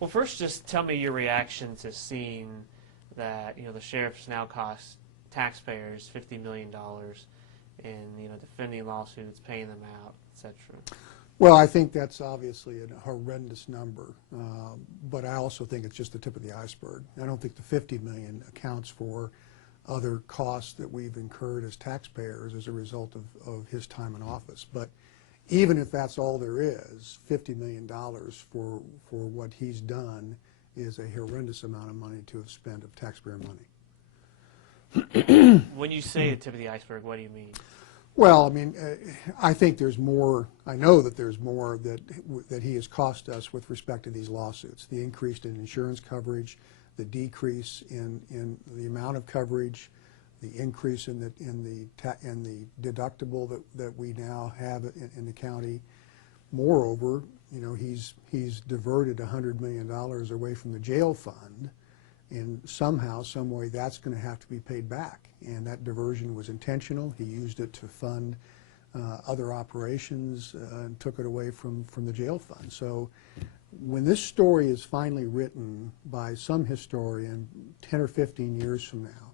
Well, first, just tell me your reaction to seeing that the sheriffs now cost taxpayers $50 million in defending lawsuits, paying them out, etc. Well, I think that's obviously a horrendous number, but I also think it's just the tip of the iceberg. I don't think the $50 million accounts for other costs that we've incurred as taxpayers as a result of his time in office. But even if that's all there is, $50 million for what he's done is a horrendous amount of money to have spent of taxpayer money. When you say the tip of the iceberg, what do you mean? Well, I mean, I think there's more. I know that there's more that he has cost us with respect to these lawsuits. The increase in insurance coverage, the decrease in the amount of coverage, the increase in the deductible that we now have in the county. Moreover, he's diverted $100 million away from the jail fund, and somehow, some way, that's going to have to be paid back. And that diversion was intentional. He used it to fund other operations and took it away from the jail fund. So when this story is finally written by some historian 10 or 15 years from now,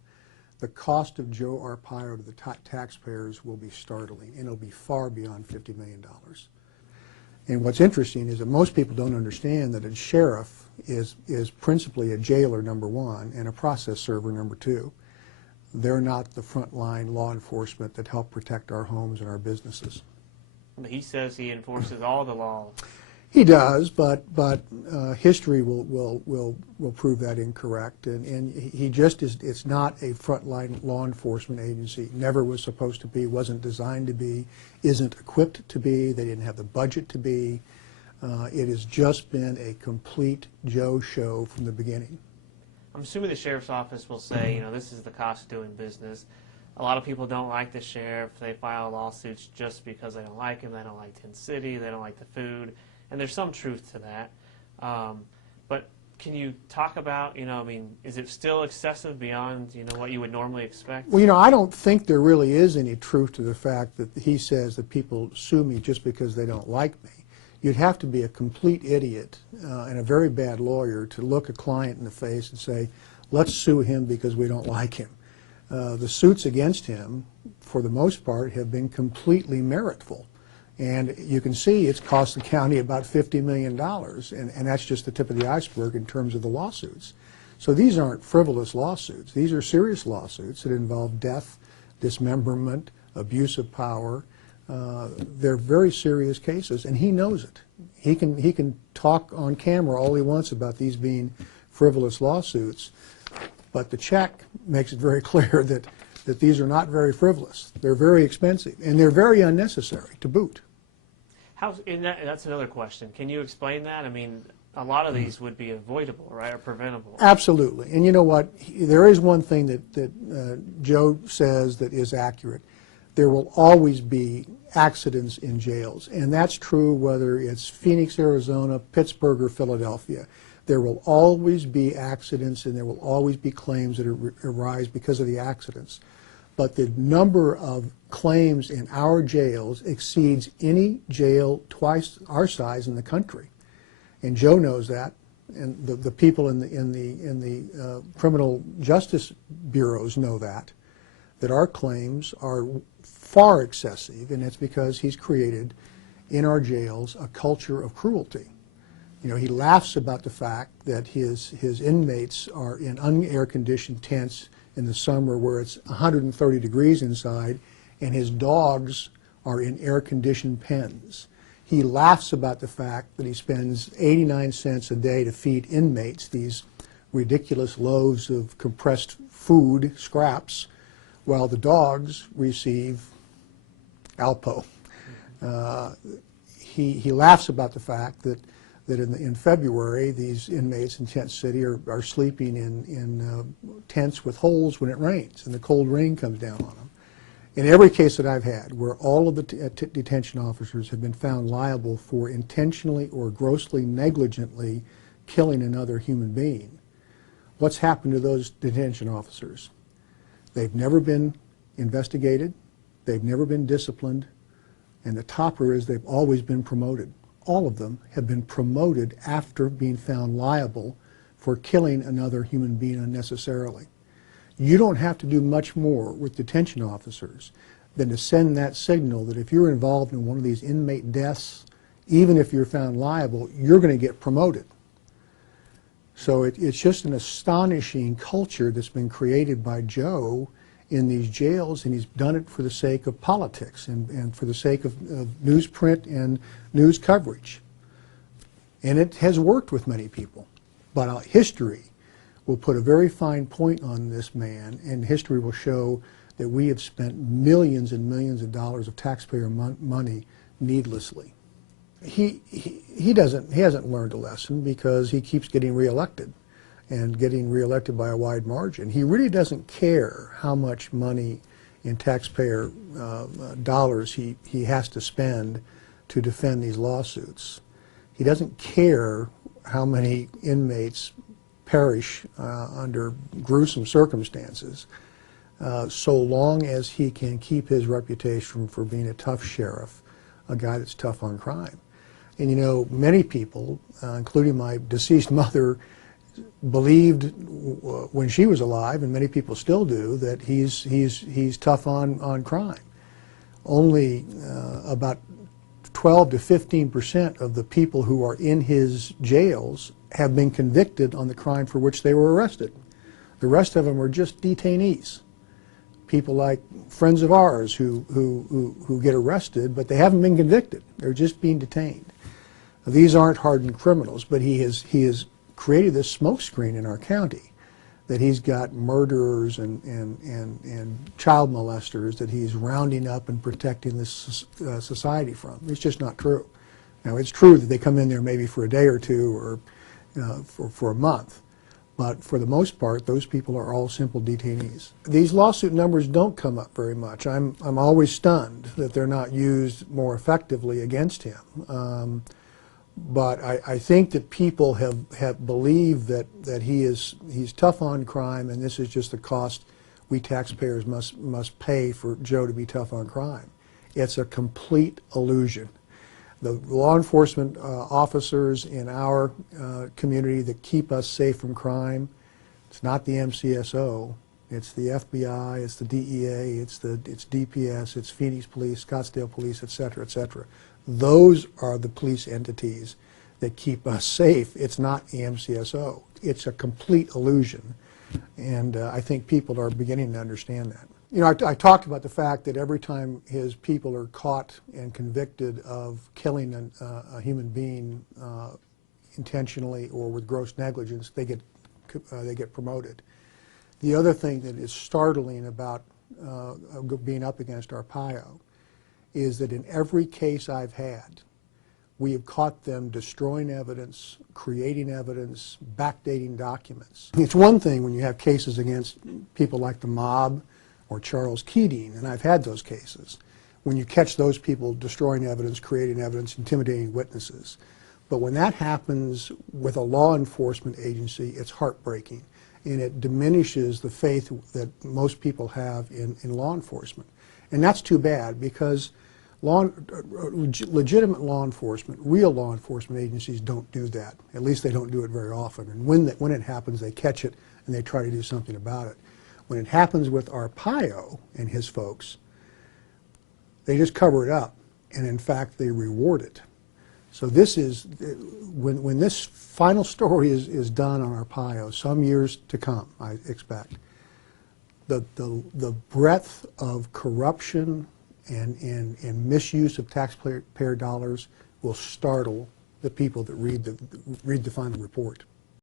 the cost of Joe Arpaio to the taxpayers will be startling, and it'll be far beyond $50 million. And what's interesting is that most people don't understand that a sheriff is principally a jailer, number one, and a process server, number two. They're not the frontline law enforcement that help protect our homes and our businesses. He says he enforces all the laws. He does, but history will prove that incorrect. And he just is. It's not a frontline law enforcement agency. Never was supposed to be. Wasn't designed to be. Isn't equipped to be. They didn't have the budget to be. It has just been a complete Joe show from the beginning. I'm assuming the sheriff's office will say, this is the cost of doing business. A lot of people don't like the sheriff. They file lawsuits just because they don't like him. They don't like Tin City. They don't like the food. And there's some truth to that. But can you talk about, is it still excessive beyond, what you would normally expect? Well, I don't think there really is any truth to the fact that he says that people sue me just because they don't like me. You'd have to be a complete idiot and a very bad lawyer to look a client in the face and say, let's sue him because we don't like him. The suits against him, for the most part, have been completely meritful. And you can see it's cost the county about $50 million, and that's just the tip of the iceberg in terms of the lawsuits. So these aren't frivolous lawsuits. These are serious lawsuits that involve death, dismemberment, abuse of power. They're very serious cases, and he knows it. He can talk on camera all he wants about these being frivolous lawsuits, but the check makes it very clear that these are not very frivolous. They're very expensive, and they're very unnecessary to boot. That's another question. Can you explain that? I mean, a lot of these would be avoidable, right, or preventable. Absolutely. And you know what? There is one thing that Joe says that is accurate. There will always be accidents in jails, and that's true whether it's Phoenix, Arizona, Pittsburgh, or Philadelphia. There will always be accidents, and there will always be claims that arise because of the accidents. But the number of claims in our jails exceeds any jail twice our size in the country, and Joe knows that, and the people in the criminal justice bureaus know that our claims are far excessive, and it's because he's created in our jails a culture of cruelty. He laughs about the fact that his inmates are in unair-conditioned tents in the summer where it's 130 degrees inside, and his dogs are in air-conditioned pens. He laughs about the fact that he spends 89 cents a day to feed inmates these ridiculous loaves of compressed food, scraps, while the dogs receive Alpo. He laughs about the fact that in February, these inmates in Tent City are sleeping in tents with holes when it rains, and the cold rain comes down on them. In every case that I've had, where all of the detention officers have been found liable for intentionally or grossly negligently killing another human being, what's happened to those detention officers? They've never been investigated, they've never been disciplined, and the topper is they've always been promoted. all of them have been promoted after being found liable for killing another human being unnecessarily. You don't have to do much more with detention officers than to send that signal that if you're involved in one of these inmate deaths, even if you're found liable, you're going to get promoted. So it's just an astonishing culture that's been created by Joe in these jails, and he's done it for the sake of politics and for the sake of newsprint and news coverage. And it has worked with many people. But history will put a very fine point on this man, and history will show that we have spent millions and millions of dollars of taxpayer money needlessly. He hasn't learned a lesson because he keeps getting reelected and getting reelected by a wide margin. He really doesn't care how much money in taxpayer dollars he has to spend to defend these lawsuits. He doesn't care how many inmates perish under gruesome circumstances, so long as he can keep his reputation for being a tough sheriff, a guy that's tough on crime. And you know, many people, including my deceased mother, believed when she was alive, and many people still do, that he's tough on crime. Only about 12 to 15% of the people who are in his jails have been convicted on the crime for which they were arrested. The rest of them are just detainees. People like friends of ours who get arrested, but they haven't been convicted. They're just being detained. These aren't hardened criminals, but he has created this smokescreen in our county that he's got murderers and child molesters that he's rounding up and protecting this society from. It's just not true. Now, it's true that they come in there maybe for a day or two or for a month, but for the most part, those people are all simple detainees. These lawsuit numbers don't come up very much. I'm always stunned that they're not used more effectively against him. But I think that people have believed that he's tough on crime, and this is just the cost we taxpayers must pay for Joe to be tough on crime. It's a complete illusion. The law enforcement officers in our community that keep us safe from crime, it's not the MCSO, it's the FBI, it's the DEA, it's DPS, it's Phoenix Police, Scottsdale Police, et cetera, et cetera. Those are the police entities that keep us safe. It's not the MCSO. It's a complete illusion, and I think people are beginning to understand that. You know, I talked about the fact that every time his people are caught and convicted of killing a human being intentionally or with gross negligence, they get promoted. The other thing that is startling about being up against Arpaio is that in every case I've had, we have caught them destroying evidence, creating evidence, backdating documents. It's one thing when you have cases against people like the mob or Charles Keating, and I've had those cases, when you catch those people destroying evidence, creating evidence, intimidating witnesses. But when that happens with a law enforcement agency, it's heartbreaking, and it diminishes the faith that most people have in law enforcement. And that's too bad, because legitimate law enforcement, real law enforcement agencies don't do that. At least they don't do it very often. And when it happens, they catch it and they try to do something about it. When it happens with Arpaio and his folks, they just cover it up, and in fact, they reward it. So this is, when this final story is done on Arpaio, some years to come, I expect, the breadth of corruption and misuse of taxpayer dollars will startle the people that read the final report.